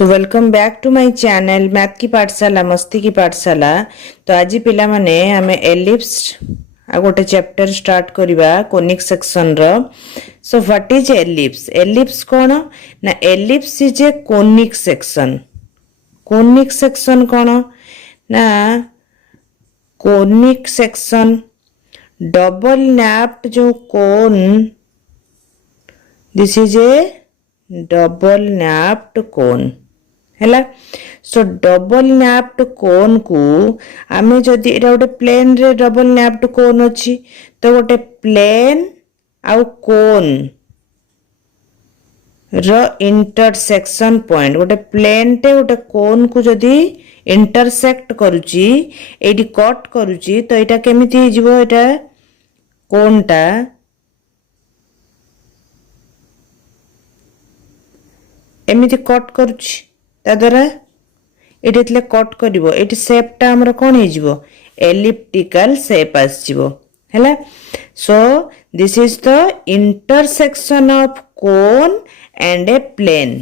So welcome back to my channel math की पाठशाला मस्ती की पाठशाला। तो आज पिला माने हमें एलिप्स आ गोटे चैप्टर स्टार्ट करबा कोनिक सेक्शन रो। So what is ellipse? Ellipse कोन ना ellipse is a conic section. Conic section कोन ना कोनिक सेक्शन डबल नैप्ड जो cone, this is a double napped cone हैला। सो डबल नैप्ड कोन को आमे जदि एटा गोटे प्लेन रे डबल नैप्ड कोन अछि तो गोटे प्लेन आउ कोन रो इंटरसेक्शन पॉइंट, गोटे प्लेन टे गोटे कोन को जदि इंटरसेक्ट करूची एडी कट करूची तो एटा केमिति हि जिवो, एटा कोनटा एमिति कट करूची ता द्वारा एटी तले कट करिवो एटी शेप टा हमर कोन हे जिवो एलिप्टिकल शेप आस जिवो हैला। So this is the intersection of cone and a plane.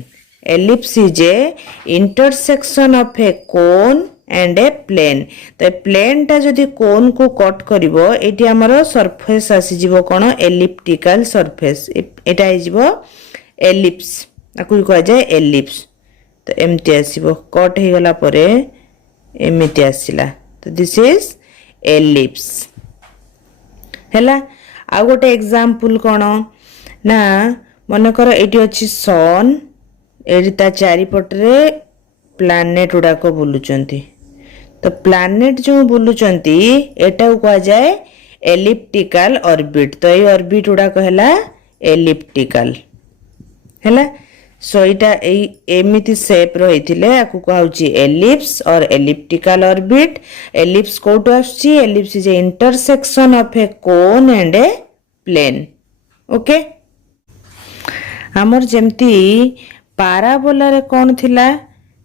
Ellipse is a intersection of a cone and a plane. तो ए प्लेन टा जदि कोन को कट करिवो एटी हमर सरफेस आसी जिवो कोन एलिप्टिकल सरफेस, एटा हे जिवो एलिप्स, आकु कह जाय एलिप्स। तो एमती आसीबो कट हे गला परे एमिति आसीला, तो दिस इज एलिप्स हैला। आ गोटे एग्जांपल कोन ना मन कर एटी अछि सन, एटी ता चारि पटरे प्लैनेट उडा को बुलुचंती। तो प्लैनेट जो बुलुचंती एटा को कह जाय एलिप्टिकल ऑर्बिट। तो ए ऑर्बिट उडा को हैला एलिप्टिकल हैला। सो इटा एमिति शेप रहिथिले आकु कहउची एलिप्स और एलिप्टिकल ऑर्बिट। एलिप्स कोटो आछि, ellipse is a intersection of a cone and a plane. Okay, हमर जेमती पाराबोला रे कोन थिला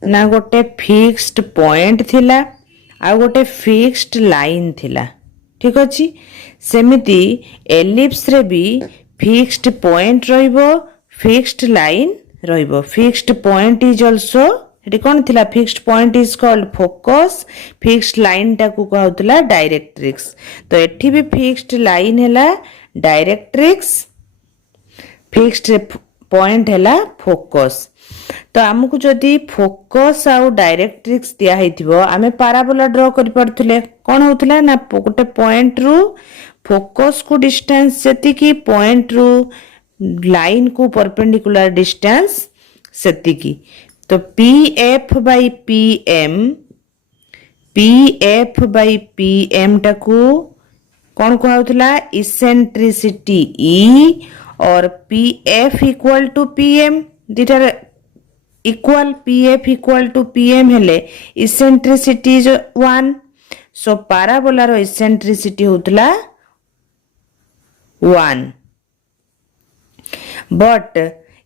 ना गोटे फिक्स्ड पॉइंट थिला आ गोटे फिक्स्ड लाइन थिला, ठीक अछि। सेमिति एलिप्स रे भी फिक्स्ड पॉइंट रहिबो, फिक्स्ड लाइन रहिबो। फिक्स्ड पॉइंट इज आल्सो एटी कोन थिला, fixed point is called focus, fixed line टा को कहउतला डायरेक्ट्रिक्स। तो एठी भी फिक्स्ड लाइन हैला डायरेक्ट्रिक्स, फिक्स्ड पॉइंट हैला फोकस। तो हमकु जदि फोकस आउ डायरेक्ट्रिक्स दिया हेतिबो आमे पाराबोला ड्रा करि पड़थले कोन होतला ना गोटे पॉइंट रु फोकस को डिस्टेंस जति की पॉइंट रु लाइन को परपेंडिकुलर डिस्टेंस सेति की। तो PF by PM, PF by PM टाकू कौन कहउतला इसेंट्रिसिटी E, और PF इक्वल टू PM दिटा equal, PF equal to PM हेले इसेंट्रिसिटी जो 1। सो पाराबोला रो इसेंट्रिसिटी होतला 1। But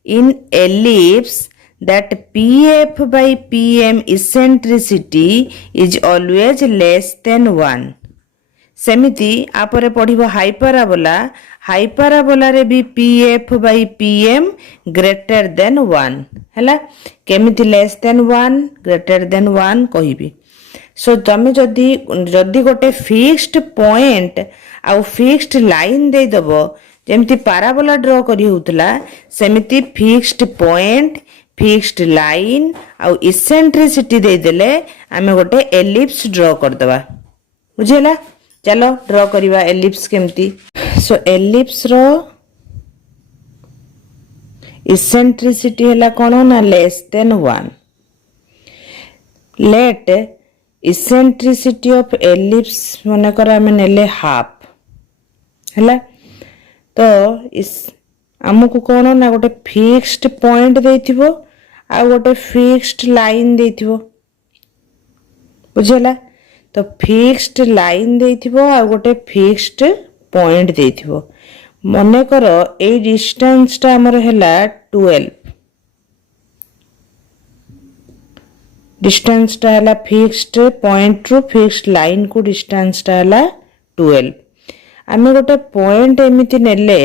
in ellipse that PF by PM eccentricity is always less than 1. सेमिति आपरे पढ़िबो हाइपराबोला, हाइपराबोला रे भी PF by PM greater than 1 हैला। केमिति लेस देन 1 ग्रेटर देन 1 कहिबी। सो तमे जदि गोटे फिक्स्ड पॉइंट आ फिक्स्ड लाइन दे दबो जेमती पाराबोला ड्रॉ करी होतला सेमिति फिक्स्ड पॉइंट, फिक्स्ड लाइन आ इसेंट्रिसिटी दे देले आमे गोटे एलिप्स ड्रॉ कर दबा, बुझेला। चलो ड्रॉ करिवा एलिप्स केमती। सो एलिप्स रो इसेंट्रिसिटी हैला कोन ना less than 1। Let eccentricity of ellipse मने कर आमे नेले हाफ हैला। तो इस हमको कोन ना गोटे फिक्स्ड पॉइंट देथिबो आ गोटे फिक्स्ड लाइन देथिबो, बुझला। तो फिक्स्ड लाइन देथिबो आ गोटे फिक्स्ड पॉइंट देथिबो। मने करो ए डिस्टेंस टा हमर हैला 12, डिस्टेंस टा हैला फिक्स्ड पॉइंट रु फिक्स्ड लाइन को डिस्टेंस टा हैला 12। आमे गोटे पॉइंट एमिति नेले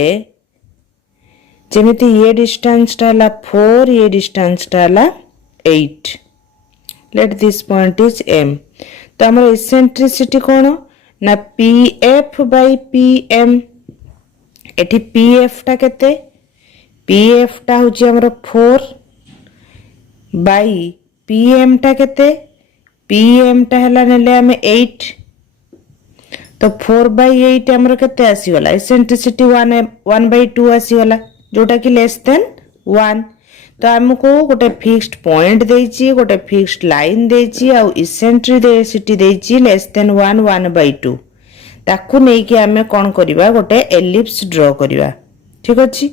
जेमिति ये डिस्टेंस टा हैला 4, ये डिस्टेंस टा हैला 8. Let this point is M. तो हमर इसेंट्रिसिटी कौन ना PF by PM. एठी PF टा केते PF टा होची हमर 4 by PM टा केते PM टा हला नेले हमें 8. तो 4 by 8 हमर केते आसी वाला इसेंट्रिसिटी 1 by 2 आसी वाला जोटा कि लेस देन 1. तो हमको गोटे फिक्स्ड पॉइंट देछि गोटे फिक्स्ड लाइन देछि आ इसेंट्रिसिटी देछि लेस देन 1 1 by 2. ताकू नहीं कि हमें कौन करिबा गोटे एलिप्स ड्रॉ करिबा. ठीक अछि.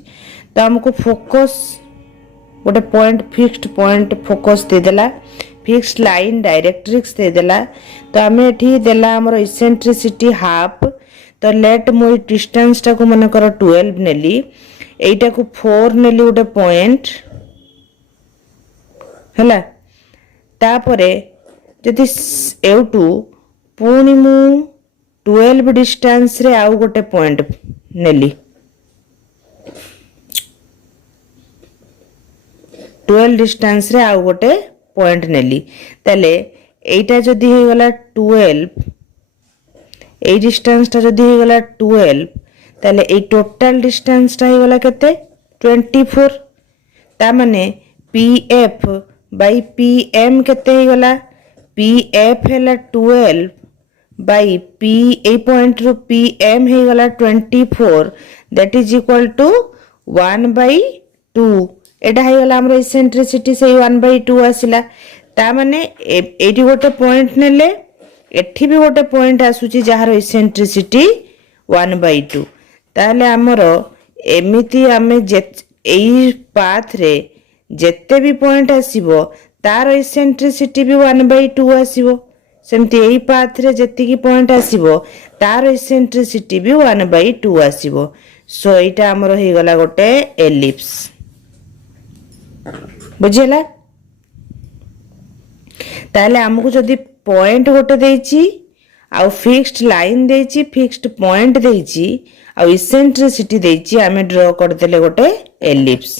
तो हमको फोकस गोटे पॉइंट फिक्स्ड पॉइंट फोकस दे देला फिक्स्ड लाइन डायरेक्ट्रिक्स दे देला. तो हमें एठी देला हमर इसेंट्रिसिटी हाफ. तो लेट मो डिस्टेंस टा को मन कर 12 नेली एटा को 4 नेली गोटे पॉइंट हला. तापरे जदि एउटू पुनी मु 12 डिस्टेंस रे आउ गोटे पॉइंट नेली 12 डिस्टेंस रे आउ गोटे पॉइंट नेली तले एटा जदि हे गला 12 ए डिस्टेंस ता जदि हे गला 12 तले ए टोटल डिस्टेंस ता हे गला केते 24. ता माने PF by PM केते हे गला PF हेला 12 by P ए पॉइंट रो PM हे गला 24 that is equal to 1 by 2. एटा हे गला हमर इसेंट्रिसिटी से 1 by 2 आसिला. ता माने एटी गोटे पॉइंट नेले एठी भी गोटे पॉइंट आसुची जहार इसेंट्रिसिटी 1 by 2. ताले हमर एमिति हमें जे एई पाथ रे जेते भी पॉइंट आसीबो तार इसेंट्रिसिटी भी 1 by 2 आसीबो. सेमति एई पाथ रे जेति की पॉइंट आसीबो तार इसेंट्रिसिटी भी 1 by 2 आसीबो. सो एटा हमर हे गला गोटे एलिप्स. बुझिला. ताले हमको जदि पॉइंट गोटे देछि आ फिक्स्ड लाइन देछि फिक्स्ड पॉइंट देछि आ इसेंट्रिसिटी देछि हमें ड्रॉ कर देले गोटे एलिप्स.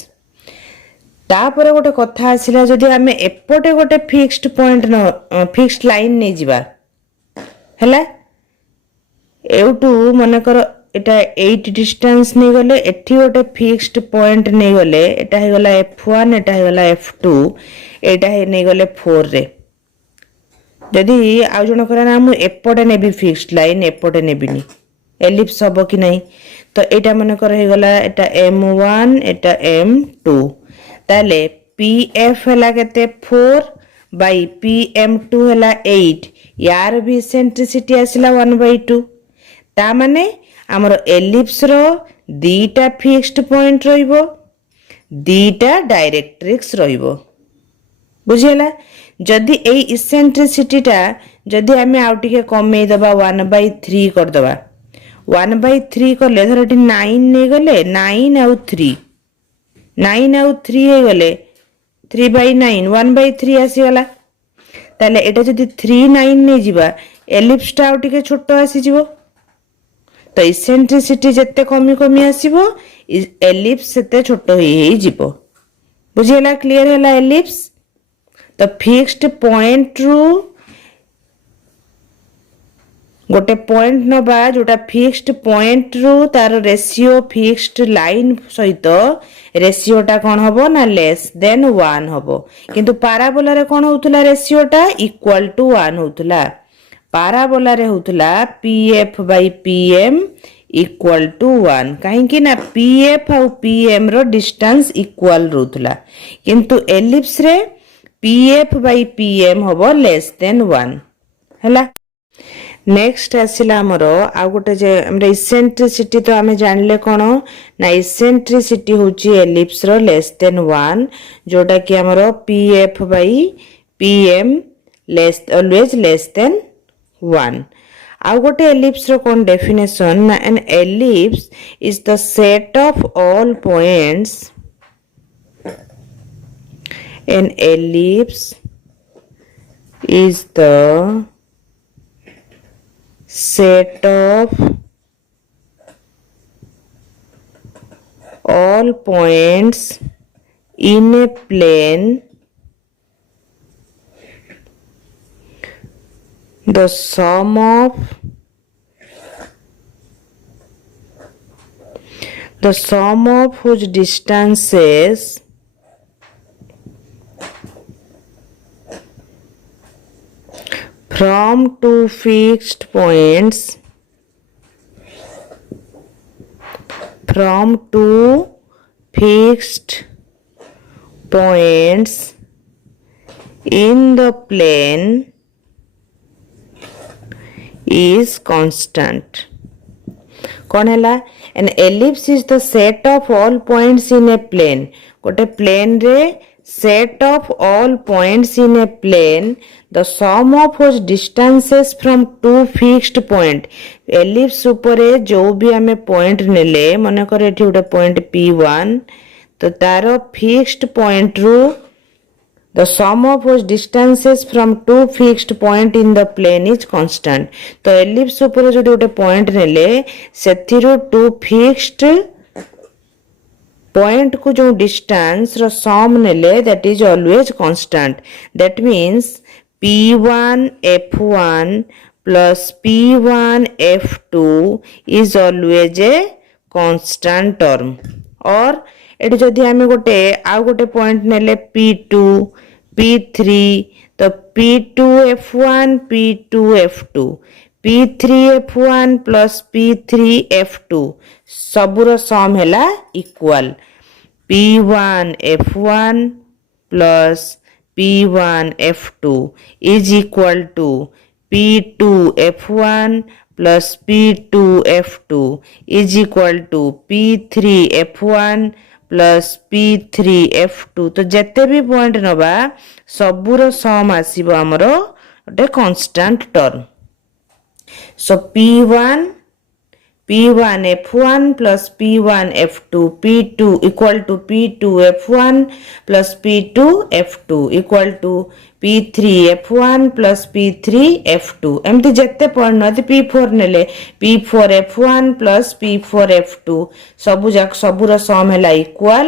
तापर गोटे कथा आसिला जदि हमें एपटे गोटे फिक्स्ड पॉइंट न फिक्स्ड लाइन नै जिबा हला एउटू मन कर एटा 8 डिस्टेंस नै गले एठी गोटे फिक्स्ड पॉइंट नै गले एटा हे गला F1 एटा हे गला F2 एटा हे नै गले 4 रे. जदि आउ जण करे ना मु एपटे नेबी फिक्स्ड लाइन एपटे नेबिनी एलिप्स हबो कि नहीं. तो एटा मन कर हे गला एटा M1 एटा M2 ताले PF हला केते 4 by PM2 हला 8 यार भी इसेंट्रिसिटी आसिला 1 by 2. ता माने हमर एलिप्स रो दीटा फिक्स्ड पॉइंट रहिबो दीटा डायरेक्ट्रिक्स रहिबो. बुझिला. जदि ए इसेंट्रिसिटी टा जदि हमें आउ टिके कमे दबा 1 by 3 कर दबा 1 by 3 करले धर एटी 9 नै गले 9 आउ 3 9 आउ 3 हे गले 3 by 9 1 by 3 आसी गला. ताले एटा जदि 3 9 नै जिबा एलिप्स टा आउ टिके छोटो आसी जिवो. तो इसेंट्रिसिटी जत्ते कमी कमी आसीबो एलिप्स सेते छोटो ही जिवो. बुझिला. क्लियर हैला एलिप्स. तो फिक्स्ड पॉइंट रु गोटे पॉइंट नबा जोटा फिक्स्ड पॉइंट रु तार रेशियो फिक्स्ड लाइन सहित रेशियो टा कोन हबो ना लेस देन 1 हबो. किंतु पाराबोला रे कोन होतला रेशियो टा इक्वल टू 1 होतला. पाराबोला रे होतला PF by PM equal to 1 कहीं कि ना PF और PM रो डिस्टेंस इक्वल रहतला. किंतु एलिप्स रे PF by PM हबो लेस देन 1 हला. नेक्स्ट आसिला हमरो आ गोटे जे हमरे इसेंट्रिसिटी तो हमें जानले कोन ना इसेंट्रिसिटी होची एलिप्स रो लेस देन 1 जोटा कि हमरो PF by PM less always less than 1. आ गोटे एलिप्स रो कोन डेफिनेशन ना an ellipse is the set of all points. An ellipse is the set of all points in a plane the sum of whose distances from two fixed points in the plane is constant. कौन है? an ellipse is the set of all points in a plane. गोटे plane रे set of all points in a plane, the sum of whose distances from two fixed point. ellipse उपरे जो भी हमें point नेले, मन कर एठी गोटे point P1, तो तारो fixed point रू the sum of whose distances from two fixed point in the plane is constant. तो ellipse उपरे जो गोटे point नेले, सेथिरो two fixed point को जो distance रो sum नेले, that is always constant. That means P1 F1 plus P1 F2 is always a constant term. और eighty जदि आमे गोटे आउ गोटे पॉइंट नेले P2 P3 तो P2 F1 P2 F2 P3 F1 plus P3 F2 सबुर सम हैला equal P1 F1 plus P1 F2 is equal to P2 F1 plus P2 F2 is equal to P3 F1 plus P3 F2. तो जेते भी point नबा सबुर सम आसीबो हमरो गोटे constant term. So P1 F1 plus P1 F2 P2 equal to P2 F1 plus P2 F2 equal to P3 F1 plus P3 F2. एमती जेते point नथि P4 नेले P4 F1 plus P4 F2 सबुर सम हैला equal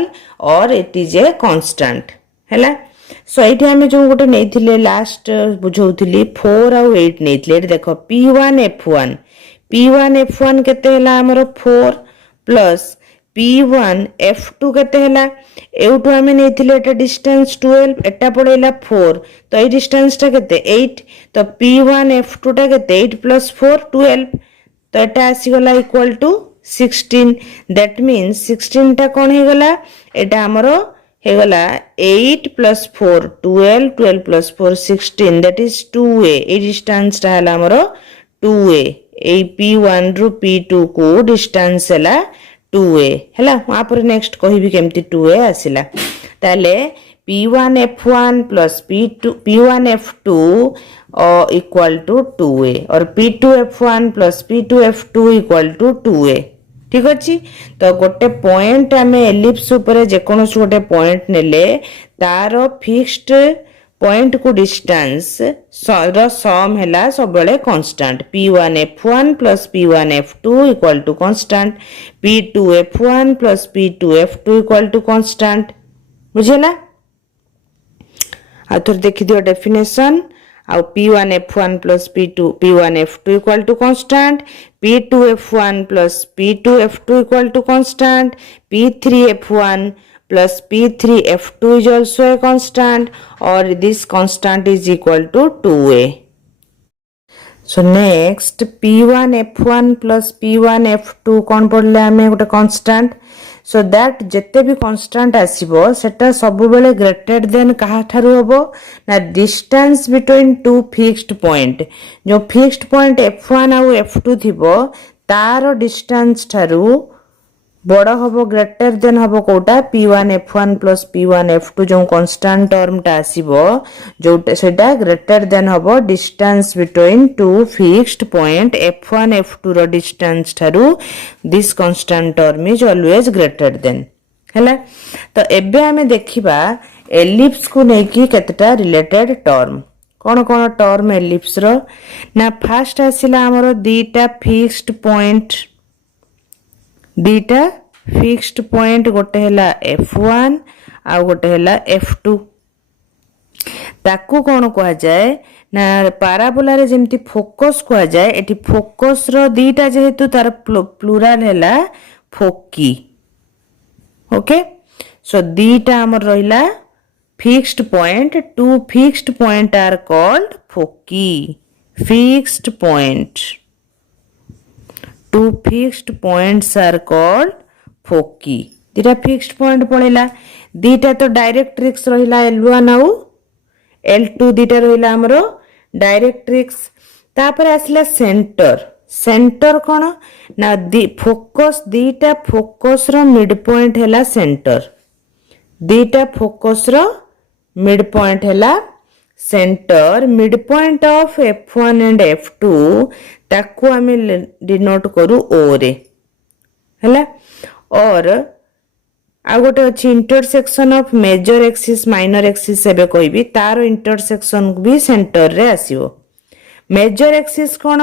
और it is a constant हैला. सो एठी हमें जो गोटे नेथिले लास्ट बुझौथिली 4 और 8 नेथिले देखो P1 F1 केते हैला हमरो 4 प्लस P1 F2 केते हैला एउटु हमें नेथिले एटा डिस्टेंस 12 एटा पड़ेला 4 तो ए डिस्टेंस टा केते 8 तो P1 F2 टा केते 8 plus 4 12 तो एटा आसी गला इक्वल टू 16. दैट मीन्स 16 टा कोन हे गला एटा हमरो हे गला 8 plus 4 12 12 plus 4 16 that is 2a. A distance टा हैला हमरो 2a. ए P1 रु P2 को डिस्टेंस हैला 2a हैला. वहां पर नेक्स्ट कहिबी केमती 2a आसिला ताले P1 F1 plus P1 F2 equal to 2a और P2 F1 plus P2 F2 equal to 2a. ठीक अछि. तो गोटे पॉइंट हमें एलिप्स ऊपर जे कोनोस गोटे पॉइंट नेले तारो फिक्स्ड पॉइंट को डिस्टेंस रो सम हैला सब बेले constant. P1 F1 plus P1 F2 equal to constant. P2 F1 plus P2 F2 equal to constant. बुझेला. आ थोर देखि दियो definition uh P1 F1 plus P1 F2 equal to constant. P2 F1 plus P2 F2 equal to constant. P3 F1 plus P3 F2 is also a constant or this constant is equal to 2a. So next P1 F1 plus P1 F2 कौन पढ़ले हमें गोटे constant. So that जेते भी constant आसीबो सेटा सब बेले greater than कहा ठारू होबो ना distance between two fixed point. जो fixed point F1 और F2 थिबो तारो distance ठारू बड़ा हबो ग्रेटर देन हबो Kota P1 F1 plus P1 F2 जो कांस्टेंट टर्म टा आसीबो जो सेटा ग्रेटर देन हबो distance between two fixed point F1 F2 रो डिस्टेंस थारु this constant term is always greater than हैला. तो एबे हमें देखिबा एलिप्स को नेकी केतटा रिलेटेड टर्म कोन कोन टर्म एलिप्स रो ना. फर्स्ट आसीला हमरो दीटा फिक्स्ड पॉइंट दीटा फिक्स्ड पॉइंट गोटे हैला F1 आ गोटे हैला F2 ताकू कोन कहा जाए ना पाराबोला रे जेमती फोकस कुआ जाए एटी फोकस रो दीटा जेहेतु तार प्लुराल हैला फोकी ओके सो दीटा हमर रहिला fixed point two fixed point are called foci fixed point two fixed points are called foci दीटा फिक्स्ड पॉइंट पड़ेला दीटा तो डायरेक्ट्रिक्स रहिला L1 आउ L2 दीटा रहिला हमरो डायरेक्ट्रिक्स तापर आसला सेंटर सेंटर कोन ना फोकस दीटा फोकस रो मिड पॉइंट हैला सेंटर दीटा फोकस रो मिड पॉइंट हैला centre mid point of F1 and F2 ताकू हमें डिनोट करू O रे हैला और आ गोटे अच्छी intersection of major axis minor axis एबे कहबी तार इंटरसेक्शन भी सेंटर रे आसीबो मेजर एक्सिस कोन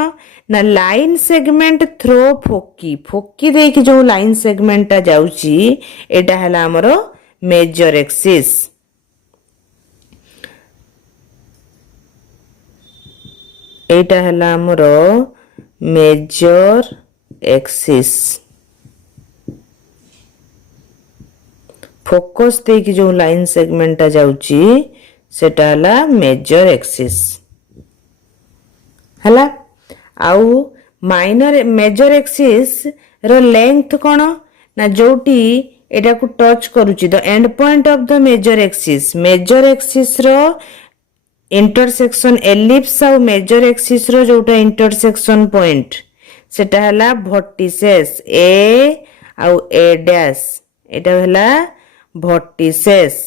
ना line segment through foci foci दे कि जो लाइन सेगमेंट ता जाउची एटा हला हमरो मेजर एक्सिस एटा हला हमरो मेजर एक्सिस फोकस दे कि जो लाइन सेगमेंट ता जाउची सेटा हला मेजर एक्सिस हला आउ माइनर मेजर एक्सिस रो लेंथ कोन ना जोटी एटा को टच करूची the end point of the major axis रो इंटरसेक्शन एलिप्स आउ मेजर एक्सिस रो जोटा इंटरसेक्शन पॉइंट सेटा हला वर्टिसेस ए आउ ए डैश एटा हला वर्टिसेस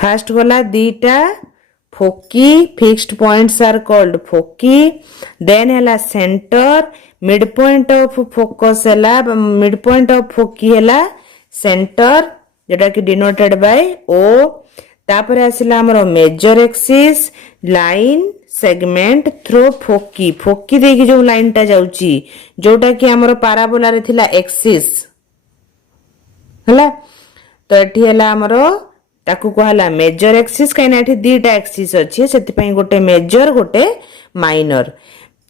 फर्स्ट गला दीटा foci fixed points are called foci then हैला centre mid point of focus हैला मिड पॉइंट ऑफ फोकी हैला सेंटर जेटा कि डिनोटेड बाय ओ तापर आसिला हमरो major axis line segment through foci foci दे कि जो लाइन ता जाउची जोटा कि हमरो पाराबोला रे थिला एक्सिस हला तो एठी हैला हमरो ताकू कहला मेजर एक्सिस काइना एठी दीटा एक्सिस अछि सेति पई गोटे मेजर गोटे माइनर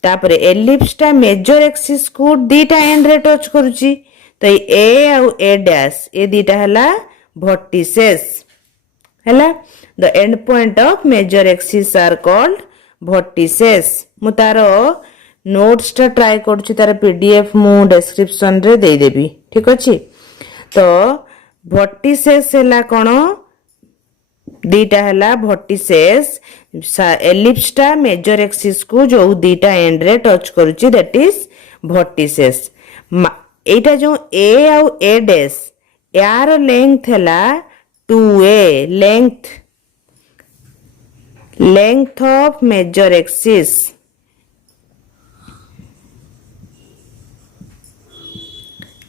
तापर एलिप्स ता मेजर एक्सिस को दीटा एंड रे टच करूची तो ए आउ ए डैश ए दीटा हला वर्टिसेस हला the end point of major axis are called vertices मु तारो नोट्स ता ट्राई करछु तार पीडीएफ मु डिस्क्रिप्शन रे दे देबी ठीक अछि तो वर्टिसेस हला कोन दीटा हला वर्टिसेस एलिप्स ता मेजर एक्सिस को जो दीटा एंड रे टच करूची दैट इज वर्टिसेस एटा जो ए आउ ए डैश यार लेंथ हला 2a length of major axis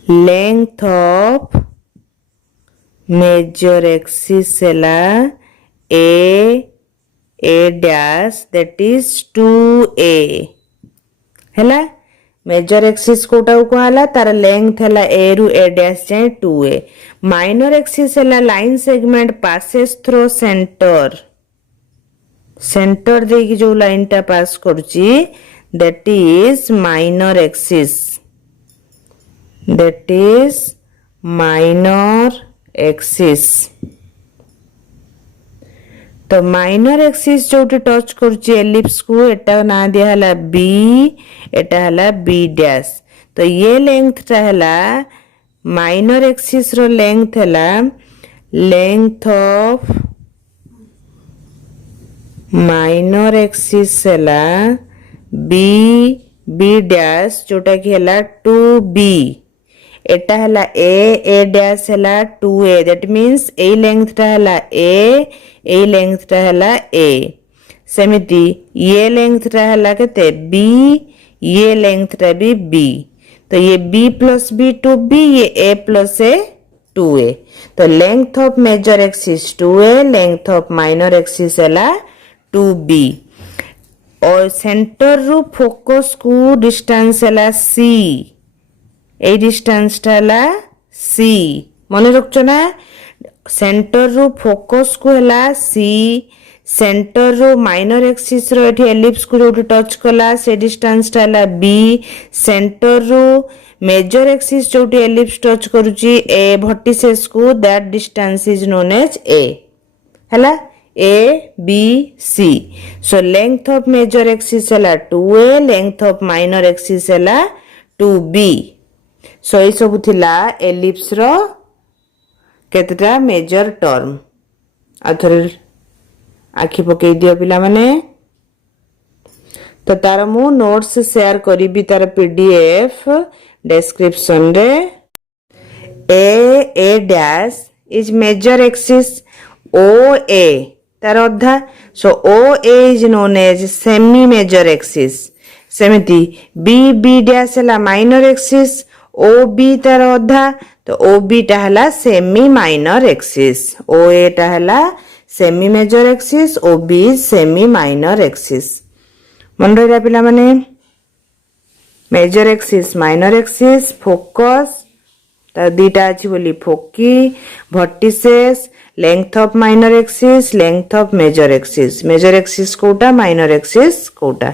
length of major axis hela a dash that is 2a hela major axis कोटा को हला तार लेंथ हला a रु a डैश जाए 2a माइनर एक्सिस हला line segment passes through centre centre दे कि जो लाइन ता पास करूची that is minor axis that is minor axis तो माइनर एक्सिस जोटी टच करूची एलिप्स को एटा ना दिया हला b एटा हला b डैश तो ये लेंथ ता हला माइनर एक्सिस रो लेंथ हला लेंथ ऑफ माइनर एक्सिस हला b डैश जोटा कि हला 2b एटा हला a डैश हला 2a that means A length ता हला ए लेंथ ता हला a सेमिति ये लेंथ ता हला केते b ये लेंथ ता भी b तो ये b प्लस b 2b ये a प्लस a 2a तो length of major axis 2a length of minor axis हला 2b और सेंटर रु फोकस को डिस्टेंस हला c ए डिस्टेंस टा हला c मन रखछ ना सेंटर रो फोकस को हला सी सेंटर रो माइनर एक्सिस रो एठी एलिप्स को जोटी टच कला से डिस्टेंस टा हला बी सेंटर रो मेजर एक्सिस जोटी एलिप्स टच करूची ए वर्टिसेस को that distance is known as a हला a b c so length of major axis हला 2a length of minor axis हला 2b सो ए सब थिला एलिप्स रो केतटा मेजर टर्म आथरे आखि पकई दियो पिला माने तो तार मु नोट्स शेयर करी तार पीडीएफ डिस्क्रिप्शन रे a dash is major axis O A तार अधा so O A is known as semi major axis सेमिति बी डैश हला माइनर एक्सिस ओ बी तार अधा तो ओ बी टा हला semi minor axis O A टा हला semi major axis O B semi minor axis मन रहा पिला माने major axis minor axis focus ता दीटा अछि बोली foci vertices length of minor axis length of major axis कोटा माइनर एक्सिस कोटा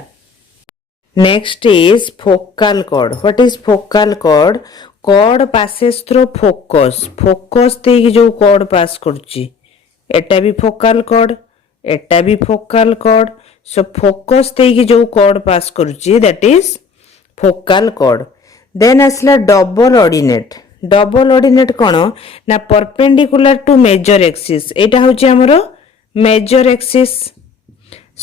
next is focal chord what is focal chord chord passes through focus ते जो कॉर्ड पास करची एटा भी फोकल कॉर्ड एटा भी फोकल कॉर्ड सो फोकस ते जो chord pass करची that is focal chord then असला डबल ऑर्डिनेट कोन ना परपेंडिकुलर टू मेजर एक्सिस एटा होची हमरो major axis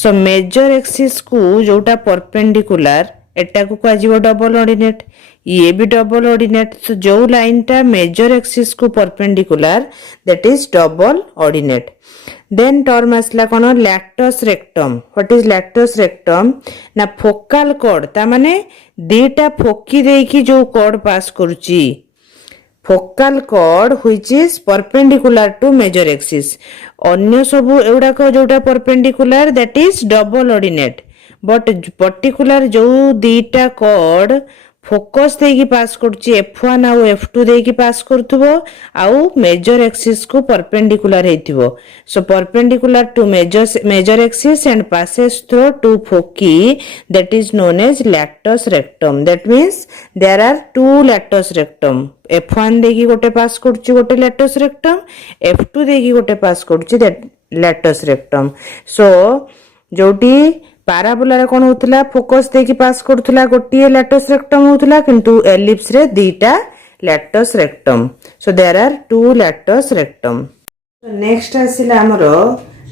so major axis को जोटा परपेंडिकुलर एटा को कहजिवो डबल ऑर्डिनेट ये भी डबल ऑर्डिनेट सो जो लाइन टा मेजर एक्सिस को perpendicular that is double ordinate then term असला कोन latus rectum what is latus rectum ना फोकल कॉर्ड ता माने दीटा फोकी देकी जो कॉर्ड पास करूची focal chord which is perpendicular to major axis अन्य सब एउडा को जोटा perpendicular that is double ordinate but particular जो दीटा कॉर्ड फोकस देकी पास करची f1 आउ f2 देकी पास करथबो आउ मेजर एक्सिस को परपेंडिकुलर हेतिबो सो perpendicular to major axis and passes through two foci that is known as lactus rectum that means there are two lactus rectum f1 देकी गोटे पास करची गोटे lactus rectum f2 देकी गोटे पास करची that lactus rectum so जोटी parabola रे कोन होतला focus देकी पास करथला गोटिए लैटस रेक्टम होतला किंतु एलिप्स रे दीटा latus rectum so there are two latus rectum तो नेक्स्ट आसिला हमरो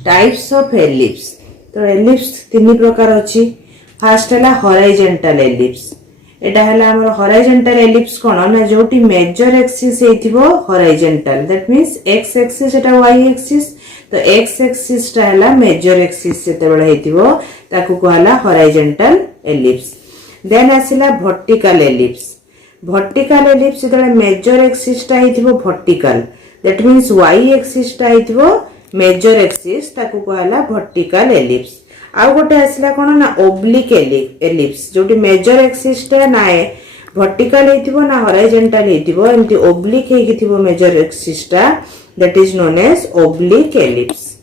टाइप्स ऑफ एलिप्स तो एलिप्स तीन प्रकार अछि फर्स्ट हला हॉरिजॉन्टल एलिप्स एटा हला हमर हॉरिजॉन्टल एलिप्स कोन ना जोटी मेजर एक्सिस हेतिबो horizontal that means x axis एटा वाई एक्सिस तो एक्स एक्सिस टा हला मेजर एक्सिस सेते बेले हेतिबो ताकू कहला हॉरिजॉन्टल एलिप्स देन आसिला वर्टिकल एलिप्स जेतले मेजर एक्सिस टा हेतिबो vertical that means y axis टा हेतिबो मेजर एक्सिस ताकू कहला वर्टिकल एलिप्स आ गोटे आसिला कोन ना ओब्लिक एलिप्स जोटी मेजर एक्सिस टा नाए वर्टिकल हेतिबो ना हॉरिजॉन्टल हेतिबो एंती ओब्लिक हेकिथिबो मेजर एक्सिस टा that is known as oblique ellipse